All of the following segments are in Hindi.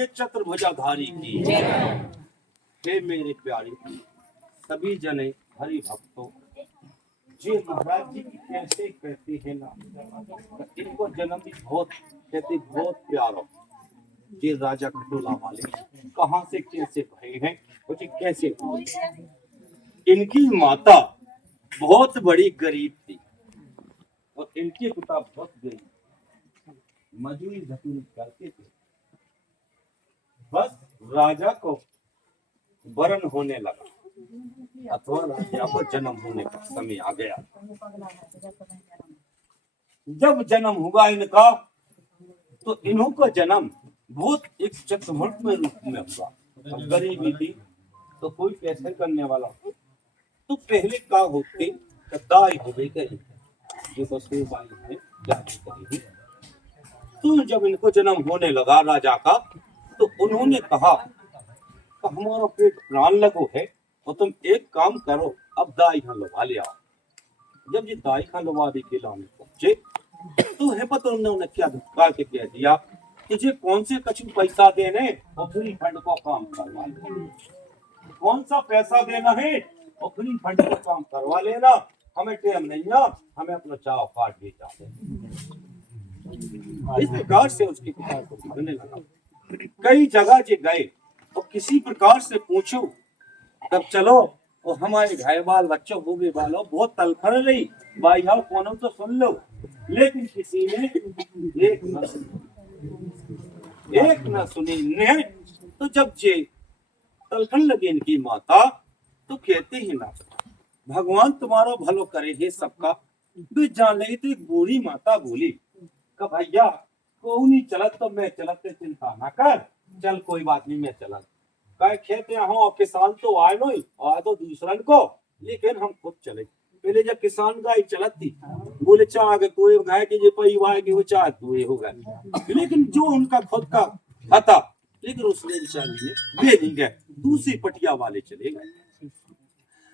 बोलिए चतुर्भुजाधारी की। हे मेरे प्यारे सभी जने हरि भक्तों, जी महाराज जी की कैसे कहते हैं ना, इनको जन्म भी बहुत कहते बहुत प्यारा। ये राजा खटोला वाले कहाँ से कैसे भय हैं और ये कैसे हुए? इनकी माता बहुत बड़ी गरीब थी और इनके पिता बहुत गरीब, मजदूरी झटूरी करते थे। बस राजा को वरण होने लगा अथवा राजा को जन्म होने का समय आ गया। जब जन्म हुआ इनका तो इन्हों का जन्म बहुत एक चक्रवर्ती में रूप में हुआ। अब गरीबी थी तो कोई कैसे करने वाला, तो पहले का होते दाई हो गई कहीं जो बसु बाई है करेगी। तो जब इनको जन्म होने लगा राजा का, तो उन्होंने कहा तो हमारा पेट प्राण लगो है और तुम एक काम करो, अब दाई खान लगा ले आओ। जब ये दाई खान लगा के लाने पहुंचे तो है पता उन्होंने क्या धक्का के कह दिया, तुझे कौन से कछु पैसा देने और फ्री फंड को काम करवा लेना, कौन सा पैसा देना है और फ्री फंड को काम करवा लेना, हमें टाइम नहीं है, हमें अपना चाव काट दे जाते। इस प्रकार से उसके पिता को मारने लगा। कई जगह जे गए और किसी प्रकार से पूछो तब चलो और हमारे घर बाल बच्चों हो गए वालों बहुत तलखड़ रही भाई आओ कौन तो सुन लो, लेकिन किसी ने एक न सुनी ने। तो जब जे तलखड़ लगे इनकी माता तो कहते ही ना भगवान तुम्हारा भलो करे हे सबका। तो जान लगी तो एक बूढ़ी माता बोली का भैया को नहीं चलत तो मैं चलते चिंता ना कर, चल कोई बात नहीं मैं चलत कह खेते हो किसान तो आए नहीं आए तो दूसरन को, लेकिन हम खुद चले। पहले जब किसान गाय चलत थी बोले चाह कोई गाय के जो पई वाय के वो चाह हुए हो गए, लेकिन जो उनका खुद का था लेकिन उसने बेचारी ने ले नहीं गए, दूसरी पटिया वाले चले गए।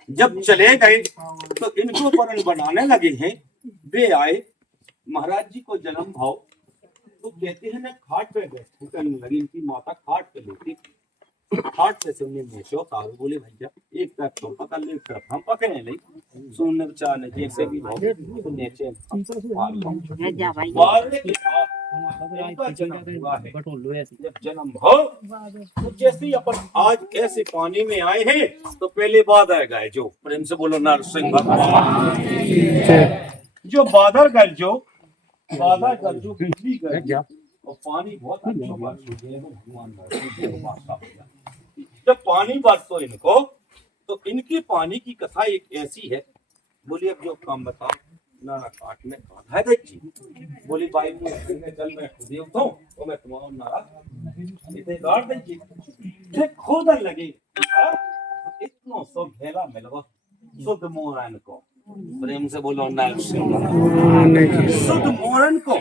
जब चले गए तो इनको वरण बनाने लगे हैं। वे आए महाराज जी को जन्म भाव तो कहते हैं ना खाट पे बैठे करने लगी। इनकी माता खाट पे लेती, खाट पे से उन्हें नेशो तारू बोले भैया एक तरफ तुम पकड़ ले, एक तरफ हम पकड़े नहीं सुनने विचार ने जैसे भी भाव तो नीचे मारने के बाद जब जन्म हो तो जैसे अपन आज ऐसे पानी में आए हैं तो पहले बादल गए जो प्रेम से बोलो नरसिंह भगवान, जो बादल गए जो बादल गए जो बिजली गए और पानी बहुत अच्छा भगवान। जब पानी बरसो इनको तो इनके पानी की कथा एक ऐसी है। बोली अब जो काम बताओ ना काट में है देखी बोली भाई चल मैं खुद उठो तो मैं तुम्हारा नारा इतने गाड़ देखिए खोद लगे इतना सब घेरा मिलवा शुद्ध मोरन को प्रेम से बोलो ना शुद्ध मोरन को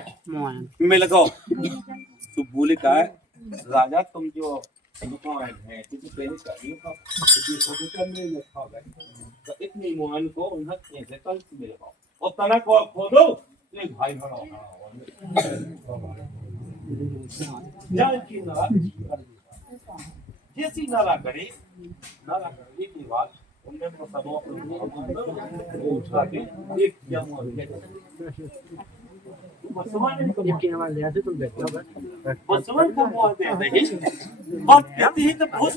मिल गो। तो बोले का राजा तुम जो दुकान है किसी पहले चाहिए था किसी छोटे करने में खा गए तो इतनी मोहन को उन्हें कैसे कल मिल गया और तना को खोदो एक भाई बड़ा जान की नारा जैसी नारा करे नारा करने की बात उनने तो सब उठा के एक बसवन को मोह दे रही और कहते हैं तो बहुत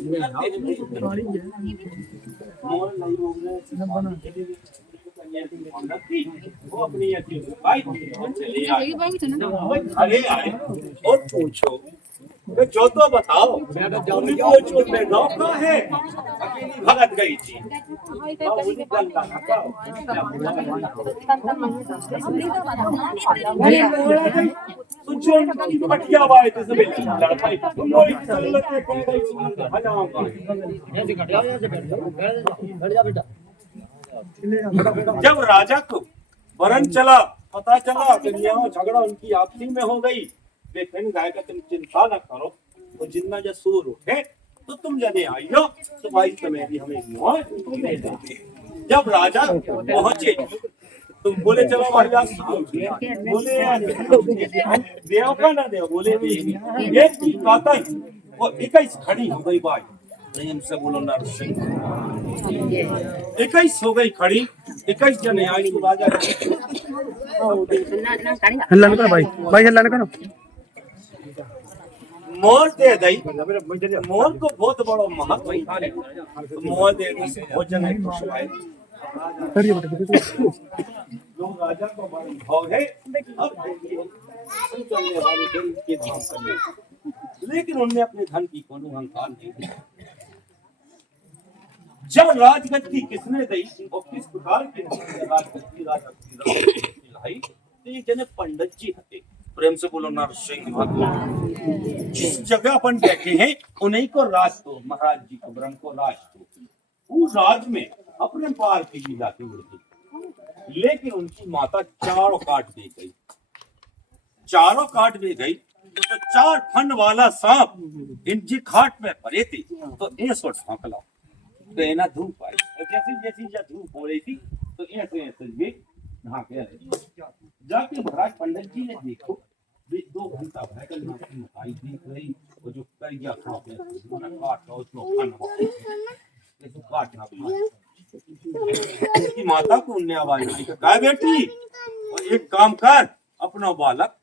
मोर नहीं होंगे वो अपनी भाई चले अरे आए और पूछो तो जो तो बताओ उन्हीं को चोट में गाँव का है अकेली भगत गई थी पटिया वाले थे सब जब राजा को वरण चला पता चला दुनिया में झगड़ा उनकी आपसी में हो गई। लेकिन गाय का तुम चिंता न करो वो जितना जब सूर उठे तो तुम जने आइयो तो भाई तुम्हें भी हमें मोह दे देंगे। जब राजा पहुंचे तुम बोले चलो भैया बोले देव का ना देव बोले ये कहता वो 21 खड़ी हो गई बाई। प्रेम से बोलो नरसिंह। 21 हो गई खड़ी, 21 जने आई तो राजा हल्ला ना करो भाई, भाई हल्ला ना करो। मोर दे दई। मोर को बहुत बड़ा महत्व है। मोर दे दी से भोजन है खुश है। खड़ी हो बेटा। जो राजा को बड़ा भाव है, अब देखिए चलने वाली दिन के धाम करने, लेकिन उनने अपने धन की कोनो अहंकार नहीं किया। जब राजगद्दी किसने दी और किस प्रकार की राजगद्दी लाई, तो ये जने पंडित जी हते। प्रेम से बोलो नरसिंह भगवान। जिस जगह अपन बैठे हैं उन्हीं को राज तो महाराज जी को ब्रह्म को राज तो उस राज में अपने पार की लीला की उड़ती, लेकिन उनकी माता चारों काट दी गई। चारों काट दी गई तो 4 फन वाला सांप इनकी खाट में पड़े थी, तो ऐसो ढांकला तो एना धूप आई, और जैसी जैसी जब धूप हो रही थी तो ऐसे ऐसे ये ढांके रहे। जाके महाराज पंडित जी ने देखो 2 घंटा भयकर मकाई देख रही, वो जो करिया सांप है उसने काट और उसको खाना इसको काटना भी। उसकी माता को उन्हें आवाज दी, कहा बेटी और एक काम कर, अपना बालक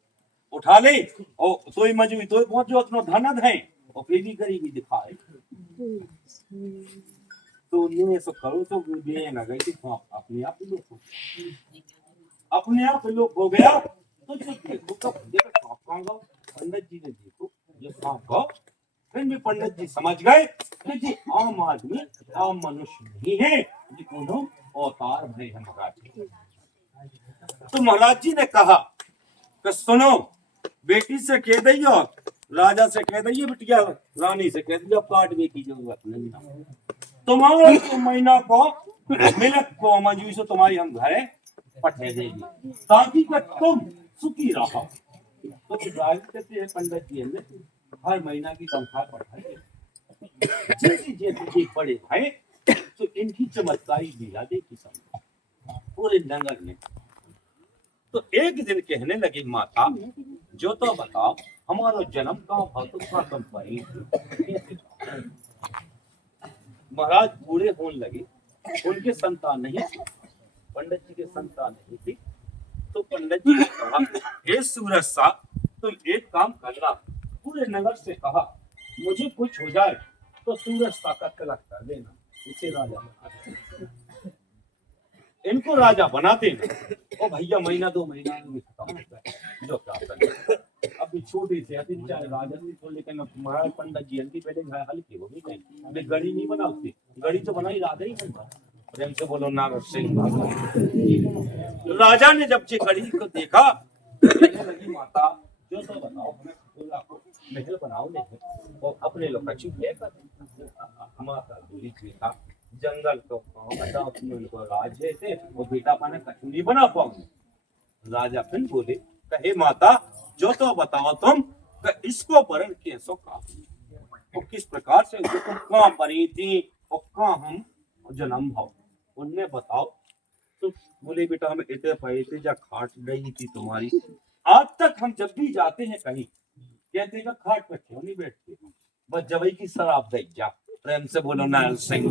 उठा ले और सोई मजूरी तो पहुंचो अपना धनद है और फिर भी गरीबी दिखाए। तो उन्हें ऐसा करो तो ये ना गई तो अपने आप लोग हो गया। तो जो देखो कब देखो सांप पंडित जी ने देखो ये सांप को, फिर भी पंडित जी समझ गए कि जी आम आदमी आम मनुष्य नहीं है, जी कोनो अवतार भय है महाराज। तो महाराज जी ने कहा कि सुनो बेटी से कह दियो, राजा से कह दियो, बिटिया रानी से कह दियो काट बे की जरूरत नहीं। तुम्हारे तो महीना को मिलत को मजूरी से तुम्हारी हम घरे पठे देंगे ताकि कि तुम सुखी रहो। तो राज कहते हैं पंडित जी ने हर महीना की तनख्वाह पठाई, जैसे जैसे ये बड़े भाई तो इनकी चमत्कारी लीला देखी सब पूरे नगर में। तो एक दिन कहने लगी माता जो तो बताओ हमारा जन्म कहाँ था तो कहाँ तुम पड़ी। महाराज बूढ़े होने लगे, उनके संतान नहीं, पंडित जी के संतान नहीं थी। तो पंडित जी ने कहा हे सूरज सा तुम एक काम करना, पूरे नगर से कहा मुझे कुछ हो जाए तो सूरज सा का तिलक कर देना, इसे राजा बना देना। इनको राजा बना देना। ओ भैया महीना 2 महीना में खत्म होता है जो क्या अभी छोटे से अति चाहे राजा को, लेकिन महाराज पंडित जी अंति पहले हल्की हो गई नहीं, गड़ी नहीं बनाती, गड़ी तो बनाई राजा ही बना। प्रेम से बोलो नरसिंह। राजा ने जब ये गड़ी को देखा कहने लगी माता जो तो बताओ हमें को महल बनाओ नहीं और अपने लोग का चुप है माता दूरी थी था जंगल तो उनको राज थे वो बेटा पाने कछु नहीं बना पाऊंगे। राजा फिर बोले कहे माता जो तो बताओ तुम इसको वरण कैसो का और किस प्रकार से तुम कहाँ परी थी और कहाँ हम जन्म भाव उनने बताओ। तो बोले बेटा हम इतने पैसे जा खाट गई थी तुम्हारी, आज तक हम जब भी जाते हैं कहीं कहते हैं खाट पे क्यों नहीं बैठते, बस जबई की शराब दे जा। प्रेम से बोलो नरसिंह।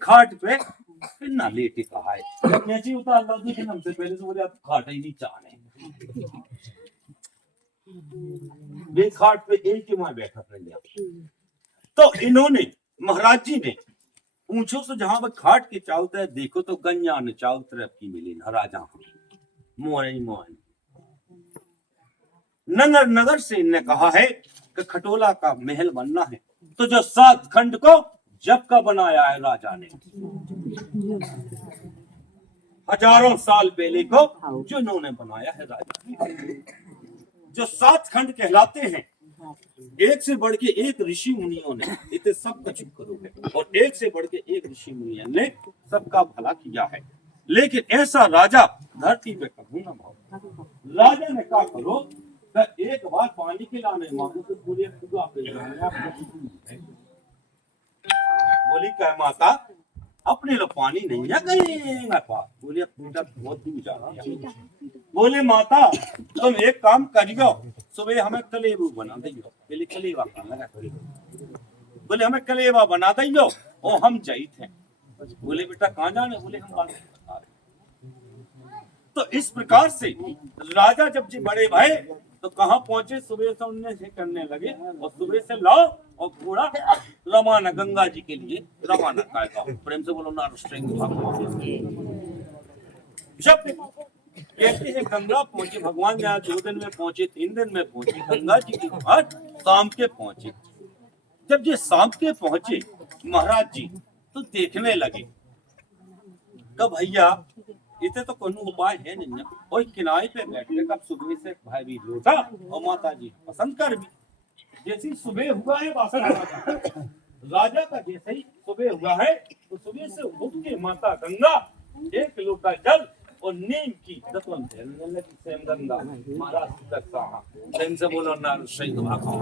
खाट पे फिर ना लेटे कहा है जी उतार लो, लेकिन हमसे पहले तो बोले आप खाट ही नहीं चाहने, वे खाट पे एक ही वहां बैठा रह गया। तो इन्होंने महाराज जी ने पूछो तो जहां पर खाट के चारों तरफ देखो तो गंजा ने चारों तरफ की मिली राजा मोरे मोहन नगर नगर से इनने कहा है कि खटोला का महल बनना है। तो जो 7 खंड को जब का बनाया है राजा ने, हजारों साल पहले को जो इन्होंने बनाया है राजा ने, जो 7 खंड कहलाते हैं। एक से बढ़ के एक ऋषि मुनियों ने इतने सब कुछ करोगे और एक से बढ़ के एक ऋषि मुनियों ने सबका भला किया है, लेकिन ऐसा राजा धरती पे कभी ना भाव। राजा ने कहा करो एक बार पानी के लाने मांगो तो पूरे बोली क्या माता अपने लोग पानी नहीं है कहीं ना पास। बोले अब बेटा बहुत दूर जा रहा है। बोले माता तुम एक काम करियो, सुबह हमें कलेबू बना दियो। पहले कलेवा खाना लगा। बोले हमें कलेवा बना दियो और हम जाई थे। बोले बेटा कहाँ जाने? बोले हम बात बता रहे। तो इस प्रकार से राजा जब जी बड़े भाई तो कहाँ पहुंचे? सुबह से उनने से करने लगे और सुबह से लाओ और घोड़ा रवाना गंगा जी के लिए रवाना करेगा। प्रेम से बोलो ना जब कहते हैं गंगा पहुंचे, भगवान यहाँ 2 दिन में पहुंचे, 3 दिन में पहुंचे, गंगा जी के घाट शाम के पहुंचे। जब ये शाम के पहुंचे महाराज जी तो देखने लगे कि भैया इसे तो कोई उपाय है नहीं। और किनारे पे बैठ के कब सुबह से भाई भी लोटा और माता जी पसंद कर भी। जैसे ही सुबह हुआ है राजा का जैसे ही सुबह हुआ है तो सुबह से उठ के माता गंगा 1 लोटा जल और नीम की दतवन से गंगा महाराज से बोलो ना शहीद भागो।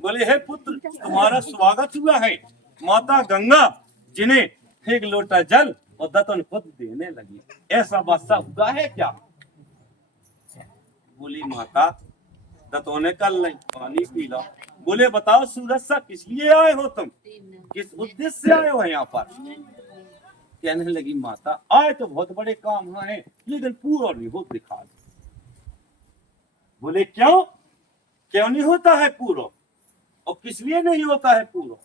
बोले हे पुत्र तुम्हारा स्वागत हुआ है। माता गंगा जिन्हें 1 लोटा जल और दतन खुद देने लगी। ऐसा बादशाह हुआ है क्या? बोली माता दतोने कल नहीं पानी पी लो। बोले बताओ सूरज सा किस लिए आए हो तुम? किस उद्देश्य से आए हो यहाँ पर? कहने लगी माता आए तो बहुत बड़े काम हैं लेकिन पूरा नहीं हो दिखा। बोले क्यों? क्यों नहीं होता है पूरा और किस लिए नहीं होता है पूरा?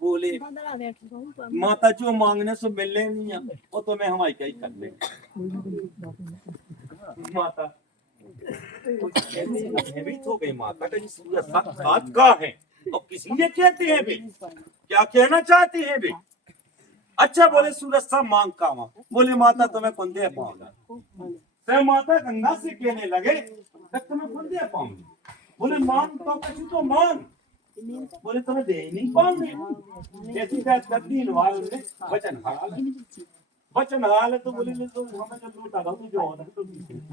बोले माता जो मांगने से मिलने नहीं है वो तो मैं हमारी क्या ही कर ले। माता भयभीत हो गई। माता का सूरज साक्षात का है और किसी लिए कहते हैं वे? क्या कहना चाहती है वे? अच्छा बोले सूरज सा मांग का मांग। बोले माता तुम्हें कौन दे पाऊंगा। माता गंगा से कहने लगे तुम्हें कौन दे पाऊंगी। बोले मांग तो कुछ तो मांग। बोले तुम्हें दे ही नहीं पाऊंगे। जैसी तब्दील वाले वचन वचन हाल तो बोले तो हमें जब लूटा था जो होता है तो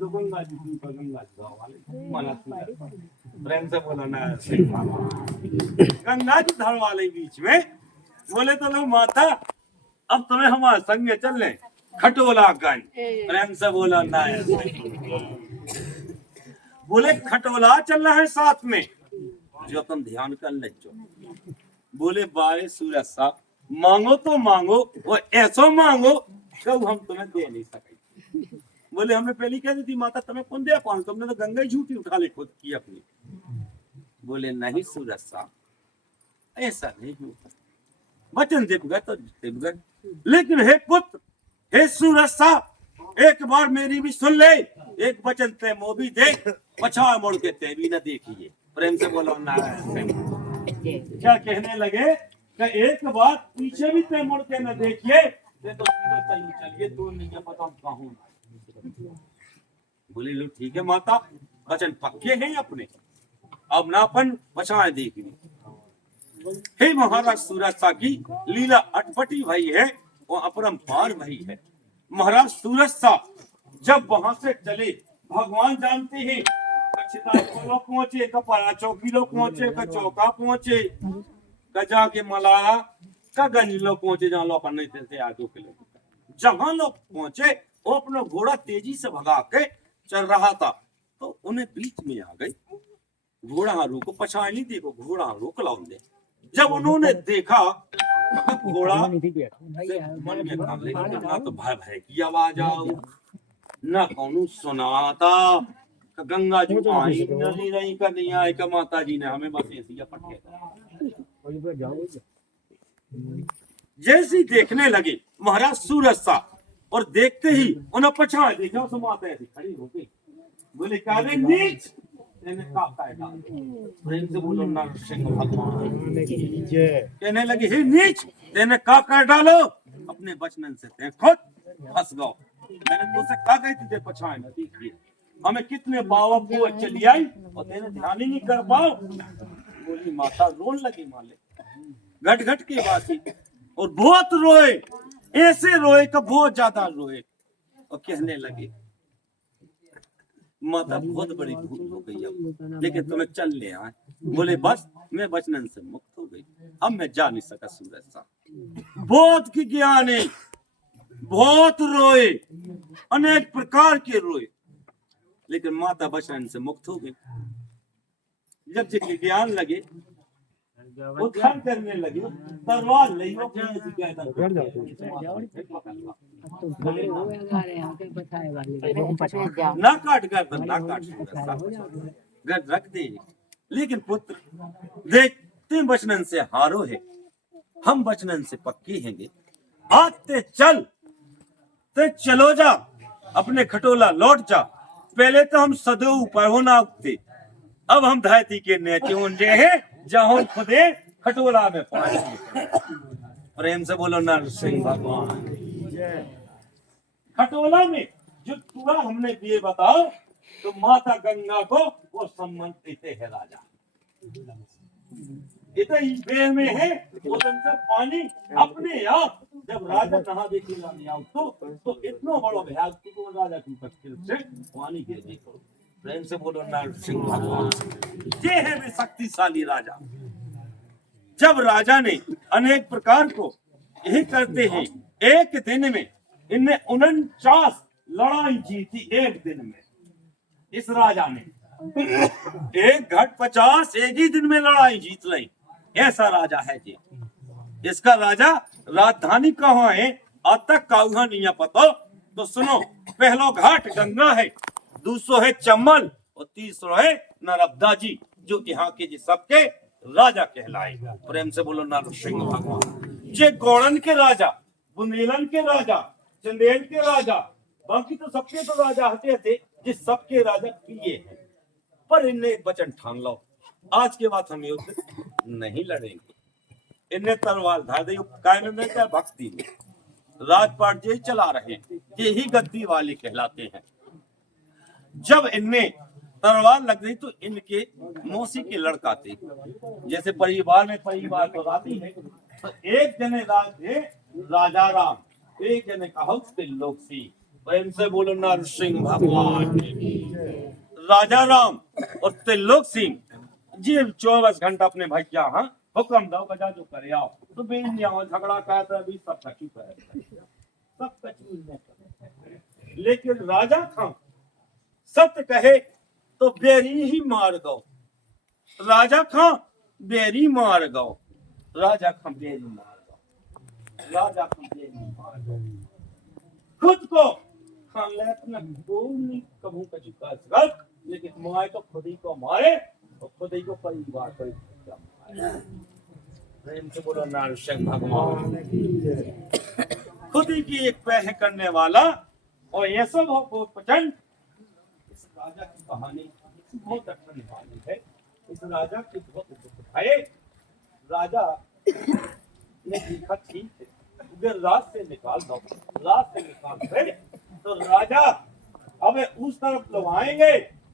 गंगा जी वाले मना प्रेम से बोला ना गंगा जी धड़ वाले बीच में। बोले तो लो माता अब तुम्हें हमारे संग चल ले खटोला गंज। प्रेम से बोला ना बोले खटोला चल रहा है साथ में जो तुम ध्यान कर ले। बोले बारे सूरज साहब मांगो तो मांगो वो ऐसा मांगो कब हम तुम्हें दे नहीं सके। बोले हमने पहले कह दी थी माता तुम्हें कौन दे पाऊं? तुमने तो गंगा झूठी उठा ले खुद की अपनी। बोले नहीं सूरज साहब ऐसा नहीं होता। वचन देव गए तो देव गए। लेकिन हे पुत्र हे सूरज साहब एक बार मेरी भी सुन ले। एक वचन ते मो भी देख पछा मुड़ के ते भी न देखिए। प्रेम से बोलो ना क्या कहने लगे कि एक बार पीछे भी ते मुड़ के न देखिए तो चलिए तो नहीं पता कहूं। बोले लो ठीक है माता वचन पक्के हैं अपने अब नापन पछाए देखनी। हे महाराज सूरज सा की लीला अटपटी भई है वो अपरंपार भई है। महाराज सूरज सा जब वहां से चले भगवान जानते हैं लोग पहुंचे कपड़ा चौकी लोग पहुंचे का चौका पहुंचे का जाके मलारा का गंज लोग पहुंचे जहाँ लोग नहीं थे आजो के लोग। जहां लोग पहुंचे वो अपना घोड़ा तेजी से भगा के चल रहा था तो उन्हें बीच में आ गई। घोड़ा रुको पछाड़ नहीं देखो घोड़ा रोक लाओ दे। जब उन्होंने देखा घोड़ा मन में ना तो भय भय की आवाज आओ न कौन सुनाता गंगा जी आई नहीं रही का नहीं आए का माता जी ने हमें बस ऐसी पटके। जैसी देखने लगे महाराज सूरज सा और देखते ही उन्हें पछाड़ देखा उस माता ऐसी खड़ी हो गई। बोले काले नीच से बोलो ना सिंह भगवान कहने लगे हे नीच तेने का कर डालो अपने बचनन से ते खुद फंस गो। मैंने तुझसे कहा गई थी पछाड़ न देखिए हमें कितने बाबा को चली आई और तेने ध्यान ही नहीं कर पाओ। बोली माता रोन लगी माले घट घट के बासी और बहुत रोए ऐसे रोए कि बहुत ज्यादा रोए और कहने लगे माता बहुत बड़ी भूल हो गई अब लेकिन तुम्हें चल ले आए। बोले बस मैं बचनन से मुक्त हो गई अब मैं जा नहीं सका सूरज सा। बहुत की ज्ञानी, बहुत रोए, अनेक प्रकार के रोए, लेकिन माता बचन से मुक्त हो गई। जब जिसके ज्ञान लगे वो ध्यान करने लगे, तलवार ले लो ना काट कर ना काट रख दे। लेकिन पुत्र देख, तुम बचनन से हारो है, हम बचनन से पक्की हैंगे। आज ते चल, ते चलो जा, अपने खटोला लौट जा। पहले तो हम सदैव ऊपर होना उगते, अब हम धरती के नीचे ऊंचे हैं, जहां खुदे खटोला में पानी। प्रेम से बोलो नरसिंह भगवान। खटोला में जो पूरा हमने दिए, बताओ तो माता गंगा को वो सम्मान देते हैं राजा। इतना ही बेर में है वो से पानी अपने आप जब राजा नहा देखी तो इतना बड़ो भयाग तो राजा की पक्षी से पानी गिर देखो। प्रेम से बोलो नरसिंह भगवान। ये है वे शक्तिशाली राजा। जब राजा ने अनेक प्रकार को यही करते हैं, एक दिन में इनने 49 लड़ाई जीती। एक दिन में इस राजा ने एक घट 50 एक ही दिन में लड़ाई जीत ली। ऐसा राजा है जी। इसका राजा राजधानी कहाँ है आज तक काउहा नहीं पता। तो सुनो, पहलो घाट गंगा है, दूसरो है चंबल और तीसरो है नर्मदा जी, जो यहाँ के जी सबके राजा कहलाए। प्रेम से बोलो नरसिंह भगवान। जे गौड़न के राजा, बुंदेलन के राजा, चंदेल के राजा, बाकी तो सबके तो राजा हटे थे, जिस सबके राजा किए हैं। पर इनने एक वचन ठान लो, आज के बाद हम युद्ध नहीं लड़ेंगे। इनने तलवार धार दी, कायम में क्या भक्ति में राजपाट ये चला रहे, ये ही गद्दी वाले कहलाते हैं। जब इनने तलवार लग गई तो इनके मौसी के लड़का थे। जैसे परिवार में परिवार तो आती है, तो एक जने राज थे राजा राम, एक जने कहा त्रिलोक सिंह। प्रेम से बोलो नरसिंह भगवान। राजा राम और त्रिलोक सिंह जी 24 घंटा अपने भैया हाँ हुक्म दो बजा जो करे आओ, तो बेन यहाँ झगड़ा करता भी सब कचू करे, सब कचू नहीं। लेकिन राजा खां सत्य कहे तो बेरी ही मार दो। राजा खां बेरी मार दो, राजा खां बेरी मार दो, राजा खां बेरी मार दो। खुद को खां ले अपना कोई कभू कचू कर सकत, लेकिन माए तो खुद ही को मारे और खुद ही को परिवार को मारे। प्रेम से बोलो नरसिंह भगवान। खुद ही की एक पह करने वाला और ये सब हो प्रचंड। इस राजा की कहानी बहुत अच्छी वाली है। इस राजा की बहुत दुख है। राजा ने लिखा ठीक है, उधर रात से निकाल दो, रात से निकाल दे तो राजा अब उस तरफ लवाएंगे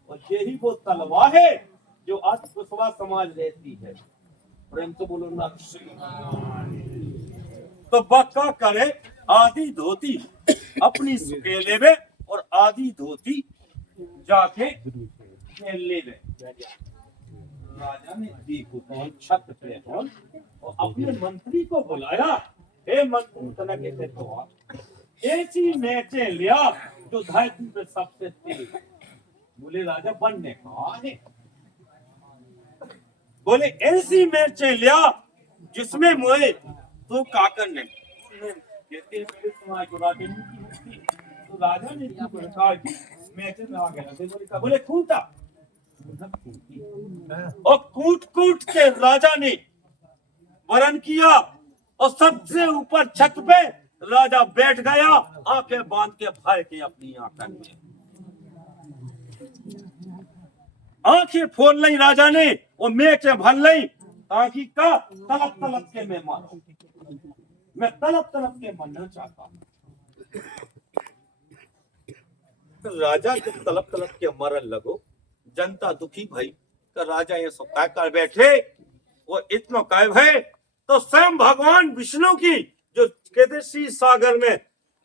और यही वो तलवार है जो आज कुशवा समाज रहती है। प्रेम से बोलो ना। तो बक्का करे आधी धोती अपनी सुकेले में और आधी धोती जाके ले ले। राजा ने देखो कौन छत पे हो और अपने मंत्री को बुलाया, हे मंत्री तना कैसे तो ऐसी मैचे लिया जो धरती पे सबसे तेज। बोले राजा बनने कहा है, बोले ऐसी मैचे लिया जिसमें मुझे तो काकर ने कहते हैं मेरे समाज को राजा ने तो राजा ने इस प्रकार की मैचे में आ गया। बोले कूटा और कूट कूट के राजा ने वरण किया और सबसे ऊपर छत पे राजा बैठ गया, आंखें बांध के भय के अपनी आंखें में आंखें फोड़ ली राजा ने और मैचे भर ली ताकि का तलब तलब के मैं मारो, मैं तलब तलब के मरना चाहता हूं। तो राजा जब तलब तलब के मरन लगो, जनता दुखी भई तो राजा ये सब काय कर बैठे। वो इतना काय भय तो स्वयं भगवान विष्णु की जो कहते सी सागर में,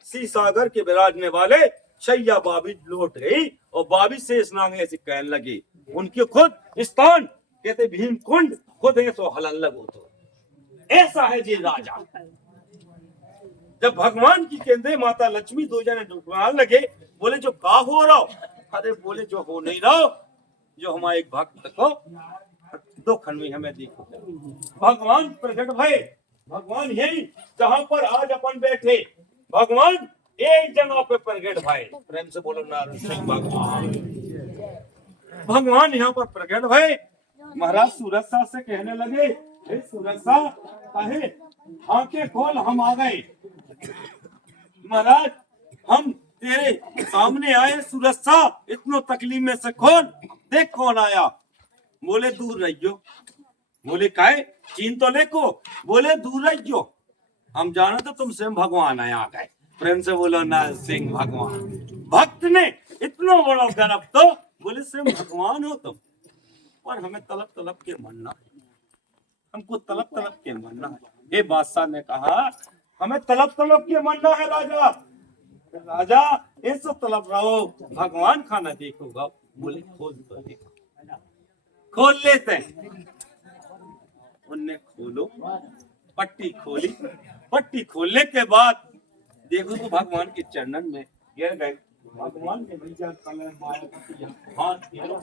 सी सागर के विराजने वाले शैया बाबी लौट गई और बाबी शेष नाग ऐसे कहने लगे। उनके खुद स्थान कहते भीम कुंड खुद ऐसो हलन लगो। तो ऐसा है जी राजा। जब भगवान की केंद्रे माता लक्ष्मी दो जने ढुकवाने लगे, बोले जो का हो रहा हो? अरे बोले जो हो नहीं रहा हो, जो हमारे एक भक्त को दो खंड में हमें देखो। भगवान प्रकट भय, भगवान यही जहां पर आज अपन बैठे, भगवान एक जगह पे प्रकट भय। प्रेम से बोलो नारायण सिंह भगवान। भगवान यहाँ पर प्रकट भय। महाराज सूरज शाह से कहने लगे, हे सूरज शाह, काहे आंखें खोल, हम आ गए। महाराज हम तेरे सामने आए सूरज शाह, इतनो तकलीफ में से खोल, देख कौन आया। बोले दूर रहियो। बोले काहे, चीन तो लेको। बोले दूर रहियो, हम जाना तो तुम स्वयं भगवान आया आ गए। प्रेम से बोलो नारायण सिंह भगवान। भक्त ने इतना बड़ा गर्व, तो बोले स्वयं भगवान हो तुम, और हमें तलब तलब के मरना है, हमको तलब तलब के मरना है। ये बादशाह ने कहा, हमें तलब तलब के मरना है राजा। राजा ऐसा तलब रहो, भगवान खाना देखोगा। बोले खोल तो देखो, खोल लेते हैं। उनने खोलो, पट्टी खोली। पट्टी खोलने के बाद देखो तो भगवान के चरणन में गिर गए। भगवान ने भैया कलर माया हाथ फेरो,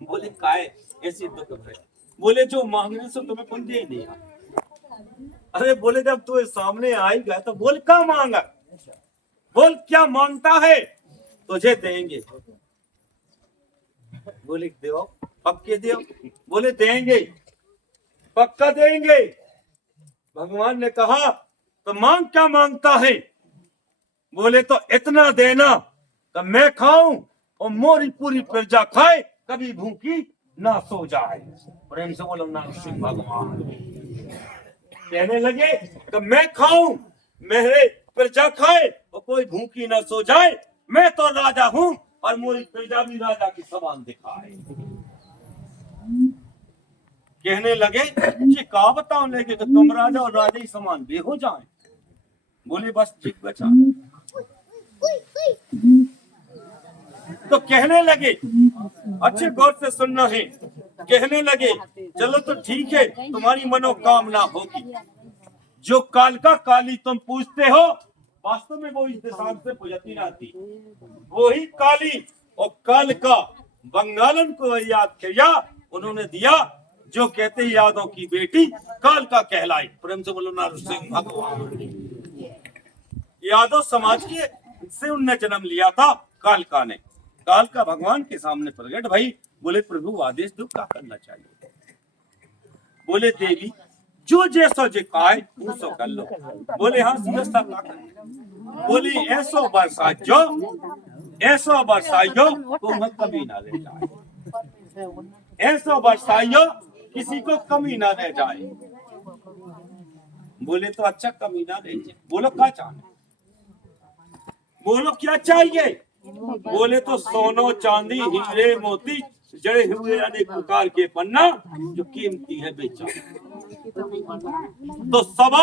बोले काय ऐसी दुख है। बोले जो मांगने से तुम्हें कौन दे नहीं। अरे बोले जब तू सामने आई गया तो बोल क्या मांगा, बोल क्या मांगता है, तुझे देंगे। बोले देव, पक्के देव। बोले देंगे, पक्का देंगे। भगवान ने कहा तो मांग क्या मांगता है। बोले तो इतना देना तो मैं खाऊं और मोरी पूरी प्रजा खाए, कभी भूखी ना सो जाए। प्रेम से बोलो नारायण सिंह भगवान। कहने लगे कि मैं खाऊं, मेरे प्रजा खाए और कोई भूखी ना सो जाए। मैं तो राजा हूं और मोरी प्रजा भी राजा की समान दिखाए। कहने लगे जी का बताओ लेके कि तुम राजा और राजा ही समान भी हो जाए। बोले बस ठीक बचा। तो कहने लगे अच्छे गौर से सुनना है। कहने लगे चलो तो ठीक है, तुम्हारी मनोकामना होगी। जो काल का काली तुम पूछते हो, वास्तव में वो इस दिशा से पूजती रहती, वही काली और काल का बंगालन को याद किया उन्होंने दिया। जो कहते यादों की बेटी काल का कहलाई। प्रेम से बोलो नारायण सिंह भगवान। यादव समाज के से उनने जन्म लिया था काल का ने। काल का भगवान के सामने प्रकट भाई। बोले प्रभु आदेश दो, क्या करना चाहिए। बोले देवी जो जैसा जे काए उसो कर लो। बोले हाँ समझता क्या कर। बोली ऐसो बरसाइयो, ऐसो बरसाइयो तुम्हें कभी ना रह जाए। ऐसो बरसाइयो किसी को कमी ना रह जाए। बोले तो अच्छा कमी ना रह जाए। बोलो क्या चाहना, बोलो क्या चाहिए। बोले तो सोनो चांदी हीरे मोती जड़े हुए अनेक प्रकार के पन्ना जो कीमती है बेचा। तो सवा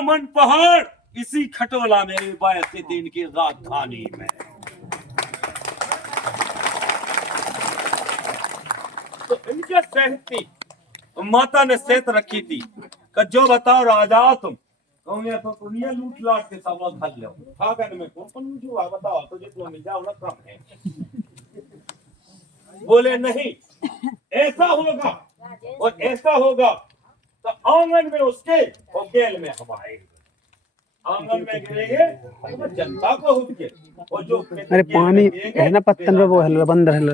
मन पहाड़ इसी खटोला में 22 दिन की राजधानी में। तो इनके सहती माता ने सेहत रखी थी कि जो बताओ राजा तुम कहूँगे तो दुनिया लूट लाट के सब लोग खा लो। खाकर में कौन जो बताओ तो जितना मिल जाओ ना कम है। बोले नहीं ऐसा होगा और ऐसा होगा तो आंगन में उसके और गेल में हमारे। आंगन में गिरेंगे तो जनता को होंगे और जो अरे पानी है ना पत्तन में वो हल बंदर हल।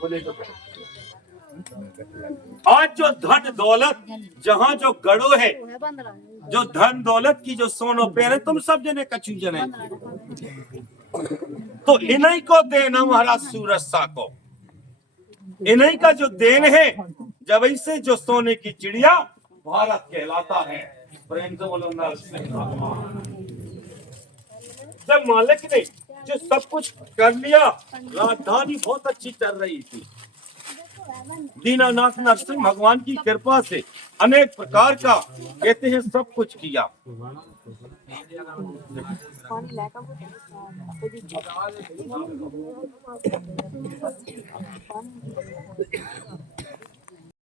बोले तो आज जो धन दौलत जहाँ जो गड़ो है, जो धन दौलत की जो सोनो पेर है, तुम सब जने कछु जने तो इन्हीं को देना महाराज सूरज शाह को। इन्हीं का जो देन है, जब इसे जो सोने की चिड़िया भारत कहलाता है। प्रेम से बोलो नारायण सिंह भगवान। जब मालिक ने जो सब कुछ कर लिया, राजधानी बहुत अच्छी चल रही थी। दीनानाथ नरसिंह भगवान की कृपा से अनेक प्रकार का कहते हैं सब कुछ किया।